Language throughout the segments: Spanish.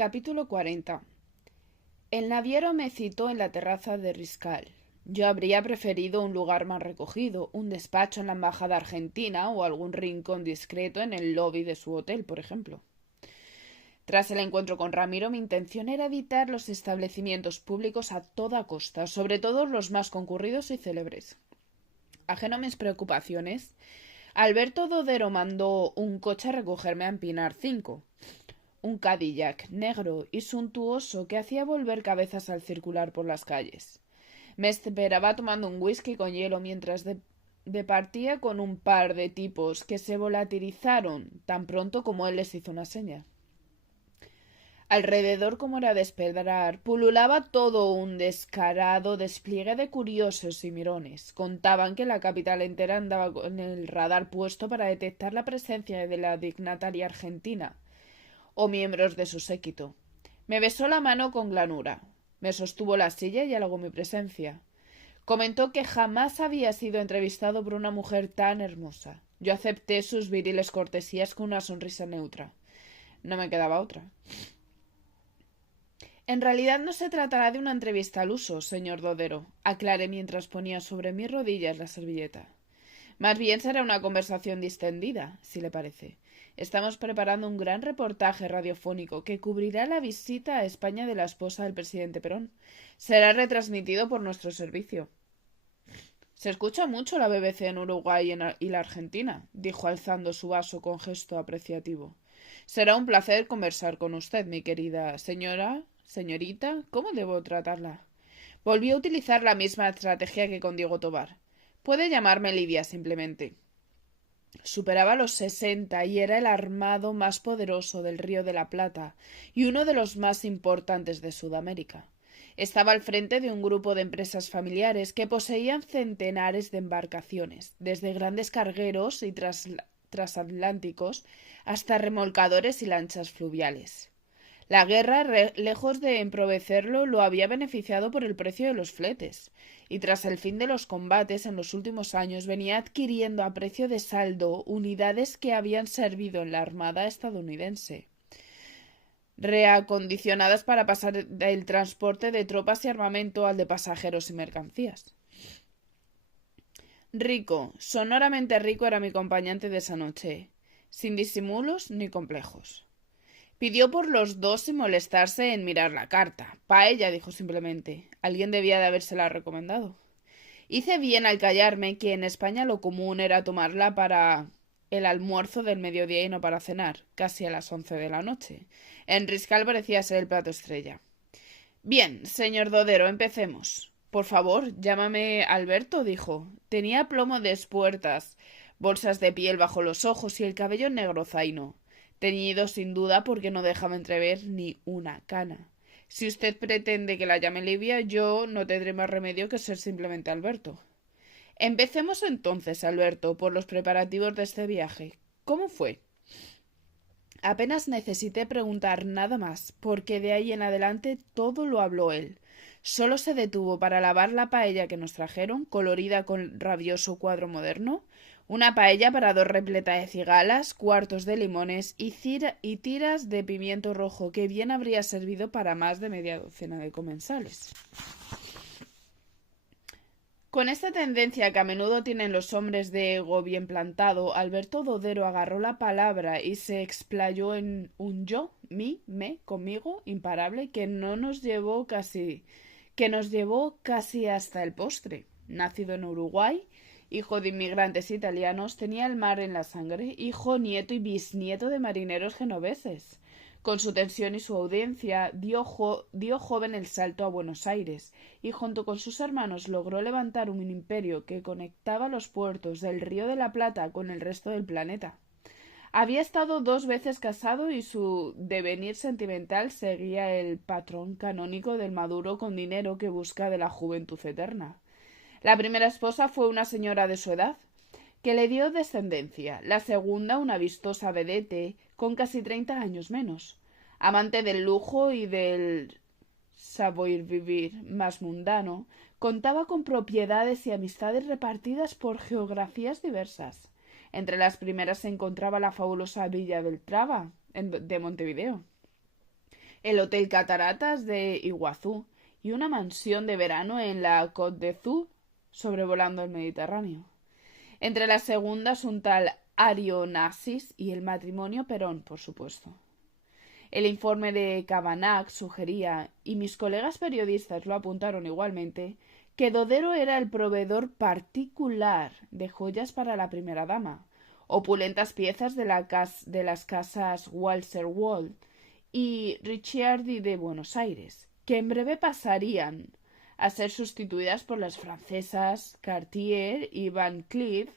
Capítulo 40. El naviero me citó en la terraza de Riscal. Yo habría preferido un lugar más recogido, un despacho en la embajada argentina o algún rincón discreto en el lobby de su hotel, por ejemplo. Tras el encuentro con Ramiro, mi intención era evitar los establecimientos públicos a toda costa, sobre todo los más concurridos y célebres. Ajeno a mis preocupaciones, Alberto Dodero mandó un coche a recogerme a Empinar 5, un Cadillac negro y suntuoso que hacía volver cabezas al circular por las calles. Me esperaba tomando un whisky con hielo mientras departía con un par de tipos que se volatilizaron tan pronto como él les hizo una seña. Alrededor, como era de esperar, pululaba todo un descarado despliegue de curiosos y mirones. Contaban que la capital entera andaba con el radar puesto para detectar la presencia de la dignataria argentina o miembros de su séquito. Me besó la mano con glanura. Me sostuvo la silla y halagó mi presencia. Comentó que jamás había sido entrevistado por una mujer tan hermosa. Yo acepté sus viriles cortesías con una sonrisa neutra. No me quedaba otra. En realidad no se tratará de una entrevista al uso, señor Dodero, aclaré mientras ponía sobre mis rodillas la servilleta. Más bien será una conversación distendida, si le parece. Estamos preparando un gran reportaje radiofónico que cubrirá la visita a España de la esposa del presidente Perón. Será retransmitido por nuestro servicio. Se escucha mucho la BBC en Uruguay y la Argentina, dijo alzando su vaso con gesto apreciativo. Será un placer conversar con usted, mi querida señorita, ¿cómo debo tratarla? Volvió a utilizar la misma estrategia que con Diego Tobar. Puede llamarme Lidia simplemente. Superaba los 60 y era el armado más poderoso del Río de la Plata y uno de los más importantes de Sudamérica. Estaba al frente de un grupo de empresas familiares que poseían centenares de embarcaciones, desde grandes cargueros y transatlánticos hasta remolcadores y lanchas fluviales. La guerra, lejos de emprovecerlo, lo había beneficiado por el precio de los fletes, y tras el fin de los combates en los últimos años venía adquiriendo a precio de saldo unidades que habían servido en la Armada estadounidense, reacondicionadas para pasar del transporte de tropas y armamento al de pasajeros y mercancías. Rico, sonoramente rico era mi acompañante de esa noche, sin disimulos ni complejos. Pidió por los dos sin molestarse en mirar la carta. Paella, dijo simplemente. Alguien debía de habérsela recomendado. Hice bien al callarme que en España lo común era tomarla para el almuerzo del mediodía y no para cenar, casi a las 11 de la noche. En Riscal parecía ser el plato estrella. Bien, señor Dodero, empecemos. Por favor, llámame Alberto, dijo. Tenía plomo de espuertas, bolsas de piel bajo los ojos y el cabello negro zaino, teñido sin duda porque no dejaba entrever ni una cana. Si usted pretende que la llame Livia, yo no tendré más remedio que ser simplemente Alberto. Empecemos entonces, Alberto, por los preparativos de este viaje. ¿Cómo fue? Apenas necesité preguntar nada más, porque de ahí en adelante todo lo habló él. Solo se detuvo para lavar la paella que nos trajeron, colorida con rabioso cuadro moderno, una paella para dos repleta de cigalas, cuartos de limones y tiras de pimiento rojo que bien habría servido para más de media docena de comensales. Con esta tendencia que a menudo tienen los hombres de ego bien plantado, Alberto Dodero agarró la palabra y se explayó en un yo, mí, me, conmigo, imparable, que nos llevó casi hasta el postre. Nacido en Uruguay, hijo de inmigrantes italianos, tenía el mar en la sangre, hijo, nieto y bisnieto de marineros genoveses. Con su tensión y su audiencia, dio joven el salto a Buenos Aires, y junto con sus hermanos logró levantar un imperio que conectaba los puertos del Río de la Plata con el resto del planeta. Había estado 2 veces casado y su devenir sentimental seguía el patrón canónico del maduro con dinero que busca de la juventud eterna. La primera esposa fue una señora de su edad, que le dio descendencia, la segunda una vistosa vedette con casi 30 años menos, amante del lujo y del savoir-vivir más mundano, contaba con propiedades y amistades repartidas por geografías diversas. Entre las primeras se encontraba la fabulosa villa del Traba, de Montevideo. el Hotel Cataratas de Iguazú y una mansión de verano en la Côte d'Azur, sobrevolando el Mediterráneo. Entre las segundas un tal Arionasis y el matrimonio Perón, por supuesto. El informe de Kavanagh sugería, y mis colegas periodistas lo apuntaron igualmente, que Dodero era el proveedor particular de joyas para la primera dama, opulentas piezas de las casas Walser Wall y Ricciardi de Buenos Aires, que en breve pasarían a ser sustituidas por las francesas Cartier y Van Cleef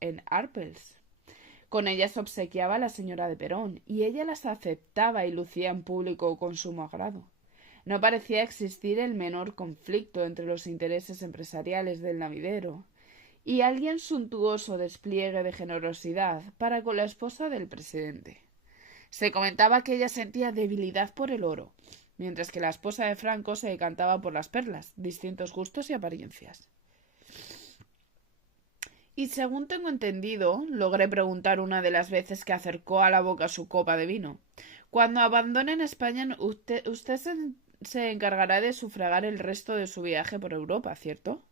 en Arpels. Con ellas obsequiaba la señora de Perón, y ella las aceptaba y lucía en público con sumo agrado. No parecía existir el menor conflicto entre los intereses empresariales del navidero y alguien suntuoso despliegue de generosidad para con la esposa del presidente. Se comentaba que ella sentía debilidad por el oro, mientras que la esposa de Franco se decantaba por las perlas, distintos gustos y apariencias. Y según tengo entendido, logré preguntar una de las veces que acercó a la boca su copa de vino. Cuando abandonen España, usted se encargará de sufragar el resto de su viaje por Europa, ¿cierto?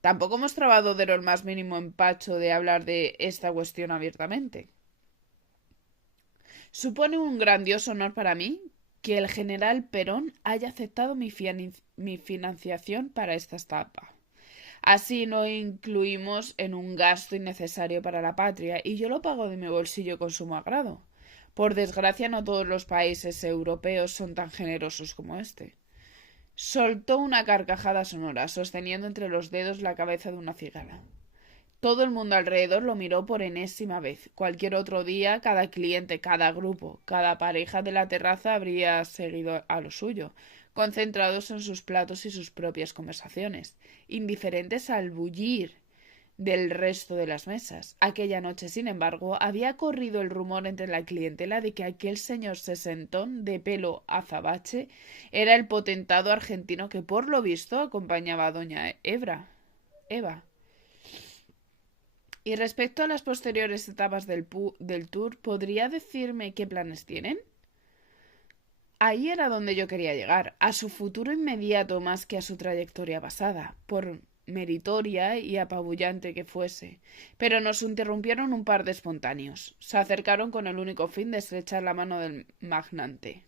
Tampoco mostraba Dodero el más mínimo empacho de hablar de esta cuestión abiertamente. Supone un grandioso honor para mí que el general Perón haya aceptado mi financiación para esta etapa. Así no incluimos en un gasto innecesario para la patria, y yo lo pago de mi bolsillo con sumo agrado. Por desgracia, no todos los países europeos son tan generosos como este. Soltó una carcajada sonora, sosteniendo entre los dedos la cabeza de una cigala. Todo el mundo alrededor lo miró por enésima vez. Cualquier otro día, cada cliente, cada grupo, cada pareja de la terraza habría seguido a lo suyo, concentrados en sus platos y sus propias conversaciones, indiferentes al bullir del resto de las mesas. Aquella noche, sin embargo, había corrido el rumor entre la clientela de que aquel señor sesentón de pelo azabache era el potentado argentino que, por lo visto, acompañaba a doña Eva. Y respecto a las posteriores etapas del tour, ¿podría decirme qué planes tienen? Ahí era donde yo quería llegar, a su futuro inmediato más que a su trayectoria pasada, por meritoria y apabullante que fuese. Pero nos interrumpieron un par de espontáneos. Se acercaron con el único fin de estrechar la mano del magnate,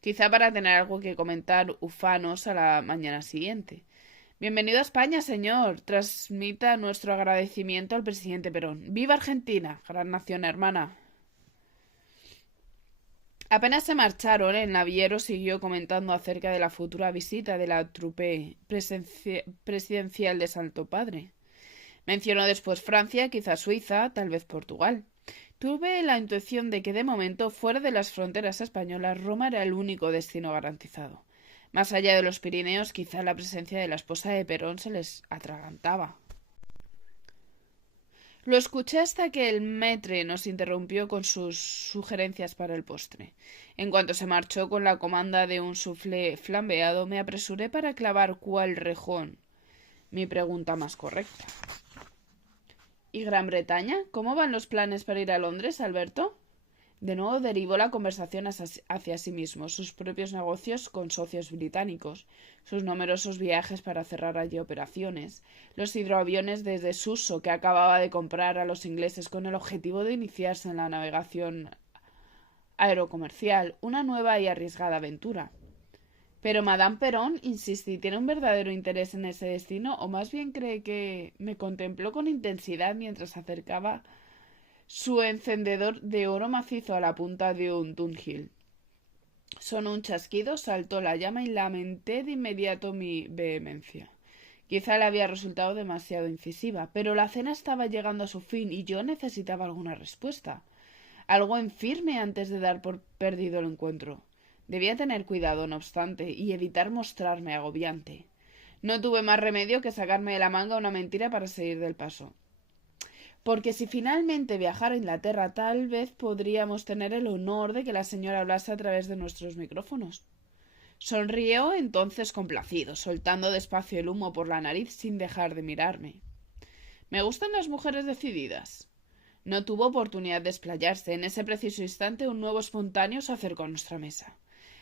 quizá para tener algo que comentar ufanos a la mañana siguiente. Bienvenido a España, señor. Transmita nuestro agradecimiento al presidente Perón. ¡Viva Argentina! Gran nación hermana. Apenas se marcharon, el naviero siguió comentando acerca de la futura visita de la trupe presidencial de Santo Padre. Mencionó después Francia, quizá Suiza, tal vez Portugal. Tuve la intuición de que de momento, fuera de las fronteras españolas, Roma era el único destino garantizado. Más allá de los Pirineos, quizá la presencia de la esposa de Perón se les atragantaba. Lo escuché hasta que el maître nos interrumpió con sus sugerencias para el postre. En cuanto se marchó con la comanda de un soufflé flambeado, me apresuré para clavar cuál rejón mi pregunta más correcta. ¿Y Gran Bretaña? ¿Cómo van los planes para ir a Londres, Alberto? De nuevo derivó la conversación hacia sí mismo, sus propios negocios con socios británicos, sus numerosos viajes para cerrar allí operaciones, los hidroaviones de desuso que acababa de comprar a los ingleses con el objetivo de iniciarse en la navegación aerocomercial, una nueva y arriesgada aventura. Pero Madame Perón, insistí, ¿tiene un verdadero interés en ese destino o más bien cree que me contempló con intensidad mientras acercaba su encendedor de oro macizo a la punta de un Dunhill? Sonó un chasquido, saltó la llama y lamenté de inmediato mi vehemencia. Quizá le había resultado demasiado incisiva, pero la cena estaba llegando a su fin y yo necesitaba alguna respuesta, algo en firme antes de dar por perdido el encuentro. Debía tener cuidado, no obstante, y evitar mostrarme agobiante. No tuve más remedio que sacarme de la manga una mentira para seguir del paso. Porque si finalmente viajara a Inglaterra, tal vez podríamos tener el honor de que la señora hablase a través de nuestros micrófonos. Sonrió entonces complacido, soltando despacio el humo por la nariz sin dejar de mirarme. Me gustan las mujeres decididas. No tuvo oportunidad de explayarse. En ese preciso instante un nuevo espontáneo se acercó a nuestra mesa.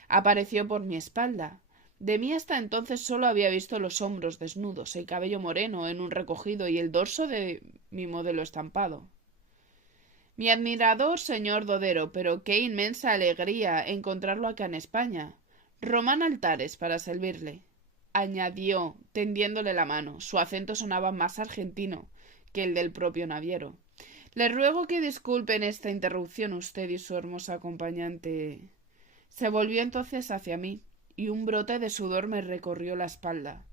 Apareció por mi espalda. De mí hasta entonces solo había visto los hombros desnudos, el cabello moreno en un recogido y el dorso de mi modelo estampado. Mi admirador señor Dodero, pero qué inmensa alegría encontrarlo acá en España. Román Altares para servirle, añadió, tendiéndole la mano. Su acento sonaba más argentino que el del propio naviero. Le ruego que disculpen esta interrupción usted y su hermosa acompañante. Se volvió entonces hacia mí, y un brote de sudor me recorrió la espalda.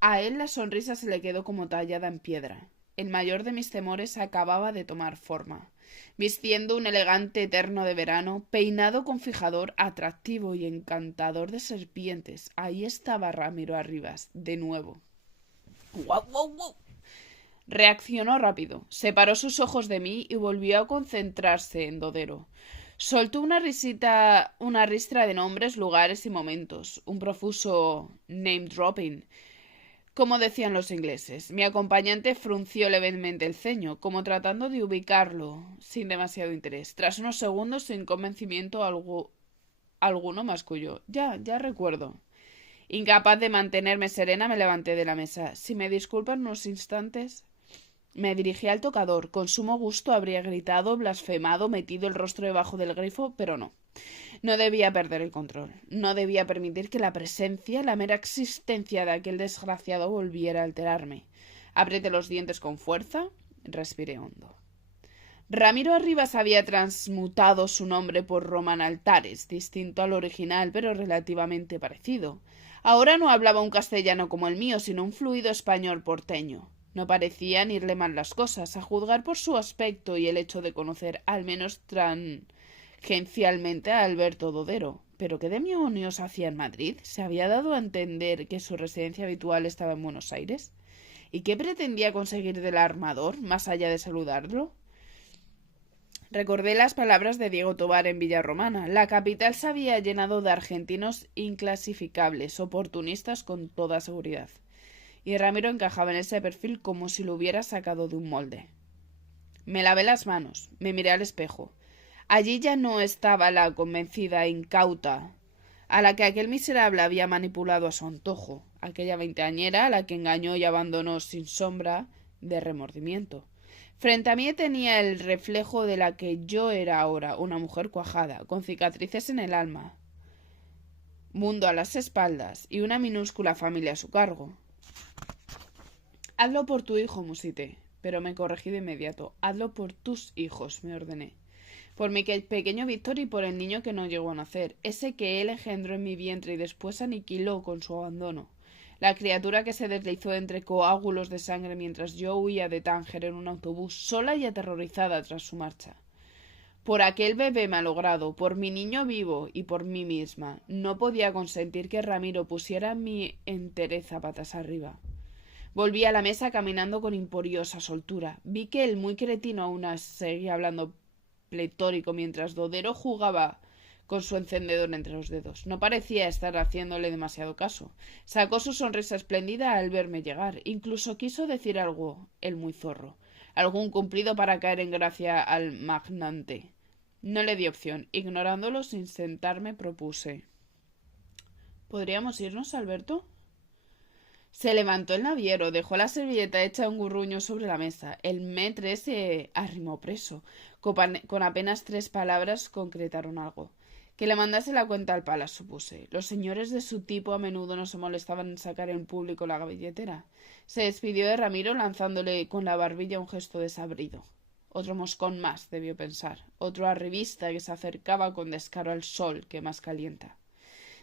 A él la sonrisa se le quedó como tallada en piedra. El mayor de mis temores acababa de tomar forma. Vistiendo un elegante terno de verano, peinado con fijador, atractivo y encantador de serpientes, ahí estaba Ramiro Arribas, de nuevo. ¡Guau, guau, guau! Reaccionó rápido, separó sus ojos de mí y volvió a concentrarse en Dodero. Soltó una ristra de nombres, lugares y momentos, un profuso name-dropping, como decían los ingleses. Mi acompañante frunció levemente el ceño, como tratando de ubicarlo, sin demasiado interés. Tras unos segundos, sin convencimiento alguno, masculló. Ya recuerdo. Incapaz de mantenerme serena, me levanté de la mesa. Si me disculpan unos instantes. Me dirigí al tocador. Con sumo gusto habría gritado, blasfemado, metido el rostro debajo del grifo, pero no. No debía perder el control. No debía permitir que la presencia, la mera existencia de aquel desgraciado volviera a alterarme. Apreté los dientes con fuerza, respiré hondo. Ramiro Arribas había transmutado su nombre por Román Altares, distinto al original, pero relativamente parecido. Ahora no hablaba un castellano como el mío, sino un fluido español porteño. No parecían irle mal las cosas, a juzgar por su aspecto y el hecho de conocer al menos tangencialmente a Alberto Dodero. ¿Pero qué demonios hacía en Madrid? ¿Se había dado a entender que su residencia habitual estaba en Buenos Aires? ¿Y qué pretendía conseguir del armador, más allá de saludarlo? Recordé las palabras de Diego Tobar en Villarromana. La capital se había llenado de argentinos inclasificables, oportunistas con toda seguridad. Y Ramiro encajaba en ese perfil como si lo hubiera sacado de un molde. Me lavé las manos, me miré al espejo. Allí ya no estaba la convencida incauta a la que aquel miserable había manipulado a su antojo, aquella veinteañera a la que engañó y abandonó sin sombra de remordimiento. Frente a mí tenía el reflejo de la que yo era ahora, una mujer cuajada, con cicatrices en el alma, mundo a las espaldas y una minúscula familia a su cargo. Hazlo por tu hijo, musité, pero me corregí de inmediato. Hazlo por tus hijos, me ordené. Por mi pequeño Víctor y por el niño que no llegó a nacer, ese que él engendró en mi vientre y después aniquiló con su abandono. La criatura que se deslizó entre coágulos de sangre mientras yo huía de Tánger en un autobús, sola y aterrorizada tras su marcha. Por aquel bebé malogrado, por mi niño vivo y por mí misma, no podía consentir que Ramiro pusiera mi entereza patas arriba. Volví a la mesa caminando con imperiosa soltura. Vi que el muy cretino aún seguía hablando pletórico mientras Dodero jugaba con su encendedor entre los dedos. No parecía estar haciéndole demasiado caso. Sacó su sonrisa espléndida al verme llegar. Incluso quiso decir algo, el muy zorro. Algún cumplido para caer en gracia al magnate. No le di opción. Ignorándolo sin sentarme, propuse. ¿Podríamos irnos, Alberto? Se levantó el naviero, dejó la servilleta hecha un gurruño sobre la mesa. El maître se arrimó preso. Con apenas 3 palabras concretaron algo. Que le mandase la cuenta al Palas, supuse. Los señores de su tipo a menudo no se molestaban en sacar en público la billetera. Se despidió de Ramiro lanzándole con la barbilla un gesto desabrido. Otro moscón más, debió pensar. Otro arribista que se acercaba con descaro al sol que más calienta.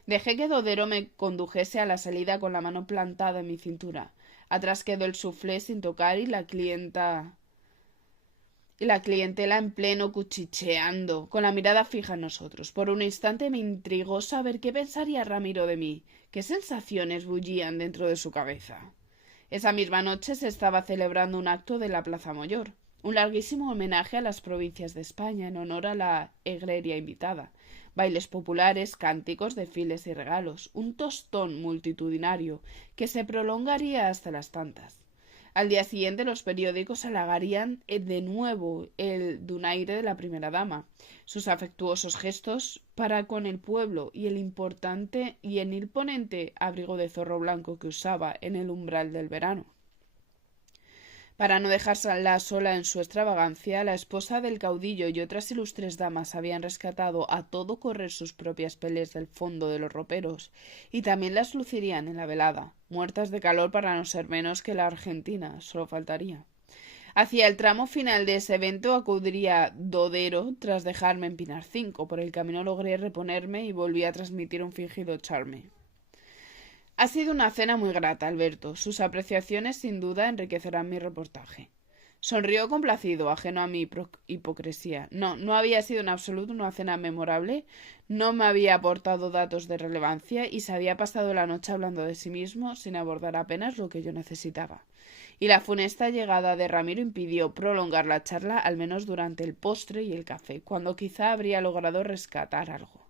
Dejé que Dodero me condujese a la salida con la mano plantada en mi cintura. Atrás quedó el suflé sin tocar y la clientela en pleno cuchicheando, con la mirada fija en nosotros. Por un instante me intrigó saber qué pensaría Ramiro de mí, qué sensaciones bullían dentro de su cabeza. Esa misma noche se estaba celebrando un acto de la Plaza Mayor, un larguísimo homenaje a las provincias de España en honor a la egregia invitada. Bailes populares, cánticos, desfiles y regalos, un tostón multitudinario que se prolongaría hasta las tantas. Al día siguiente los periódicos halagarían de nuevo el donaire de la primera dama, sus afectuosos gestos para con el pueblo y el imponente abrigo de zorro blanco que usaba en el umbral del verano. Para no dejarla sola en su extravagancia, la esposa del caudillo y otras ilustres damas habían rescatado a todo correr sus propias peles del fondo de los roperos, y también las lucirían en la velada, muertas de calor para no ser menos que la Argentina, solo faltaría. Hacia el tramo final de ese evento acudiría Dodero tras dejarme en Pinar 5. Por el camino logré reponerme y volví a transmitir un fingido charme. Ha sido una cena muy grata, Alberto. Sus apreciaciones sin duda enriquecerán mi reportaje. Sonrió complacido, ajeno a mi hipocresía. No había sido en absoluto una cena memorable, no me había aportado datos de relevancia y se había pasado la noche hablando de sí mismo sin abordar apenas lo que yo necesitaba. Y la funesta llegada de Ramiro impidió prolongar la charla al menos durante el postre y el café, cuando quizá habría logrado rescatar algo.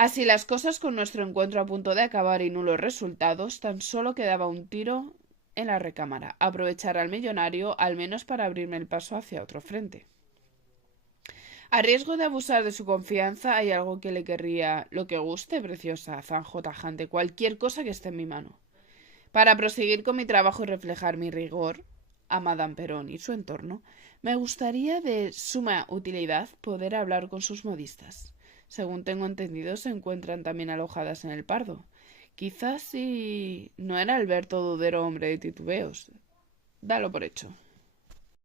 Así las cosas, con nuestro encuentro a punto de acabar y nulos resultados, tan solo quedaba un tiro en la recámara, aprovechar al millonario al menos para abrirme el paso hacia otro frente. A riesgo de abusar de su confianza, hay algo que le querría, lo que guste, preciosa, zanjó tajante, cualquier cosa que esté en mi mano. Para proseguir con mi trabajo y reflejar mi rigor a Madame Perón y su entorno, me gustaría de suma utilidad poder hablar con sus modistas. Según tengo entendido, se encuentran también alojadas en el Pardo. Quizás si no era Alberto Dodero hombre de titubeos. Dalo por hecho.